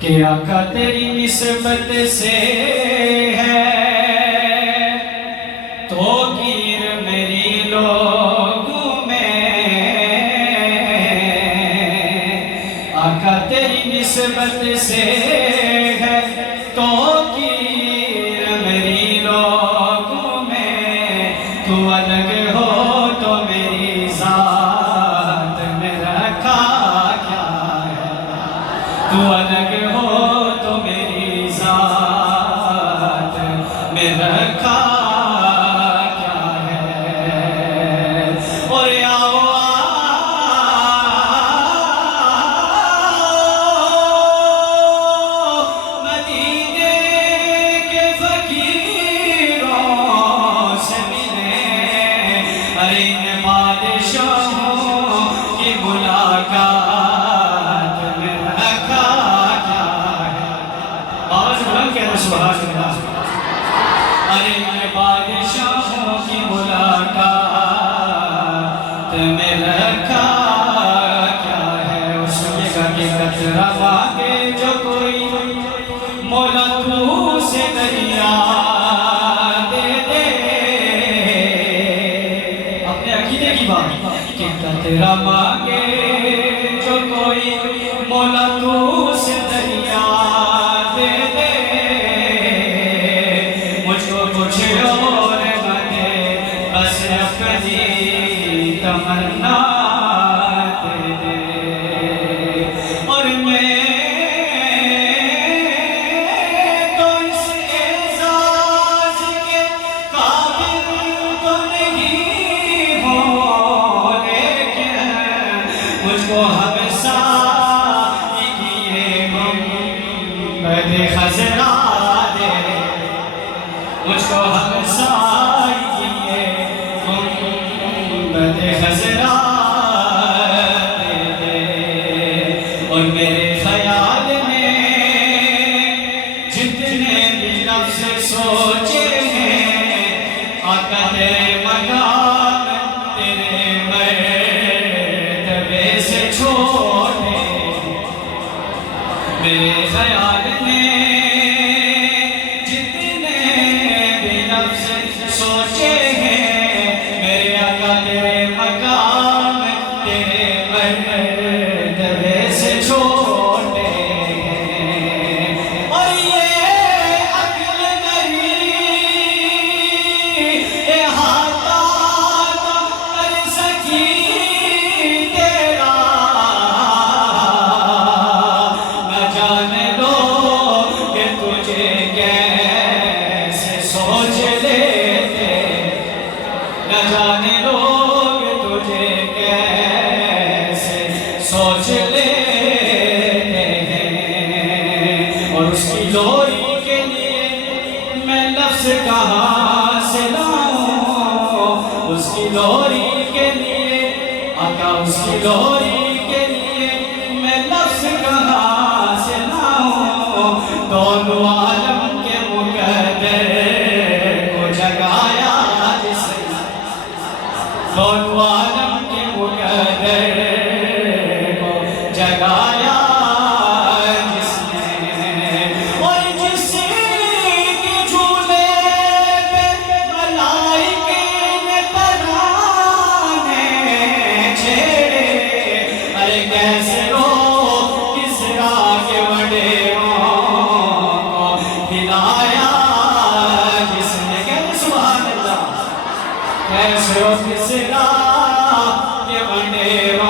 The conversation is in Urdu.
کہ آقا تیری نسبت سے ہے تو گیر میری لوگوں میں، آقا تیری نسبت سے ہے تو گیر میری لوگوں میں، تو الگ ہو تو میری ذات میں رکھا کیا ہے، تو الگ ہو تو میری ذات میں رکھا کیا ہے۔ اور آؤ مدینے کے فقیروں سے ملیں، ارے ان بادشاہوں کی ملاقات میں رکھا کیا ہے۔ آواز بلند کہنا سبحان اللہ۔ ارے ان بادشاہوں کی ملاقات میں رکھا کیا ہے۔ اس نے کہا کہ قطرہ مانگے جو کوئی مولا تو سے دریا دے دے، اپنے عقیدے کی بات کہ قطرہ مانگے جو کوئی مولا تو سے دریا دے دے، مجھ کو کچھ اور نہ دے بس اپنی تمنا دے دے۔ اور میں تو اس اعزاز کے قابل تو نہیں ہوں، لیکن مجھ کو ہمیشہ کیے گنبد خضرا دے، مجھ کو ہمیشہ کیے گنبد خضرا دے دے۔ اور میرے خیال میں جتنے بھی لفظ سوچے ہیں، آقا تیرے مقام تیرے مرتبے سے چھوٹے، میرے خیال میں جتنے بھی لفظ سوچے ہیں، میرے آقا تیرے مقام تیرے مرتبے سے چھوٹے ہیں۔ اور یہ عقل نہیں احاطہ تو کر سکی تیرا، نہ جانے دو کہ تجھے کیسے سوچ لیتے، نہ جانے لوگ تجھے کیسے سوچ لیتے ہیں۔ اور اس کی لوری کے لیے میں لفظ کہاں سے لاؤں، اس کی لوری کے لیے آقا، اس کی لوری کے لیے میں لفظ کہاں سے لاؤں۔ دونوں عالم کے مقدر کو جگایا جس نے، دونوں عالم کے مقدر کو جگایا جس نے، اور جس کی جھولے پہ ملائکے نے ترانے چھیڑے، ارے کیسے لوگ کسریٰ کے وڈیروں کو ہلایا جس نے، کہتے سبحان اللہ، کیسے ہو کسریٰ کے وڈیروں